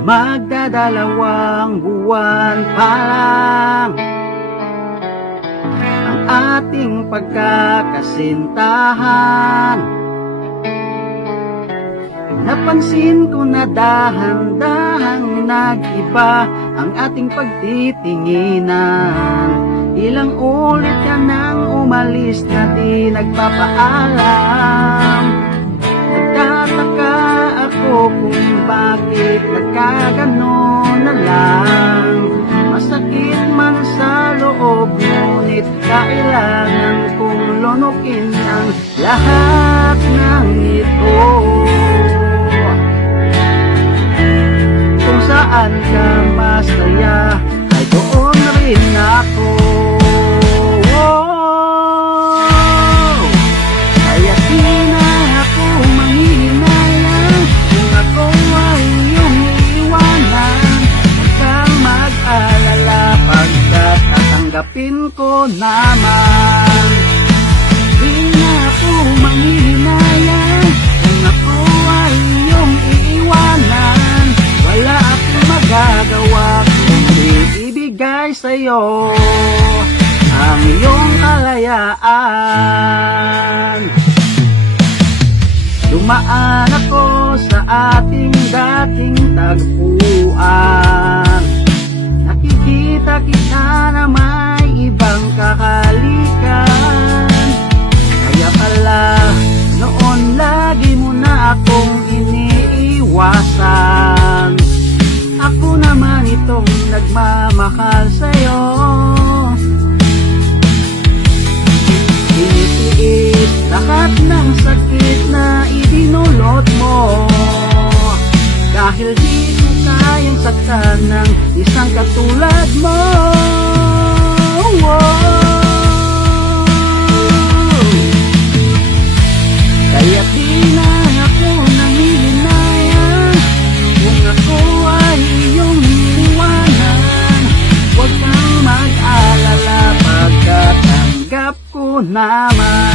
Magdadalawang buwan pa lang ang ating pagkakasintahan. Napansin ko na dahan-dahang nag-iba ang ating pagtitinginan. Ilang ulit ka nang umalis na di nagpapaalam. Nagtataka ako kung bakit nagkaganon na lang. Masakit man sa loob, ngunit kailangan kong lunukin ang lahat ng ito. Kung saan ka masaya, ay doon rin ako. Kaya di na ako manghihinayang kung ako ay iyong iiwanan. Huwag kang mag-alala pagkat tatanggapin ko naman. Di na ako manghihinayang kung ako ay iyong iiwanan. Wala akong magagawa kundi ibigay sa'yo ang iyong kalayaan. Dumaan ako sa ating dating tagpuan. Nakikita kita na may ibang kakalikan. Kaya pala noon lagi mo na akong iniiwasan. Ako naman itong nagmamahal sa'yo. Tinitiis lahat ng sakit na idinulot mo. Dahil di ko kayang saktan ng isang katulad mo. Kaya di na ako nangihinayang kung ako ay iyong iwanan. Huwag kang mag-alala pagkat tanggap ko naman.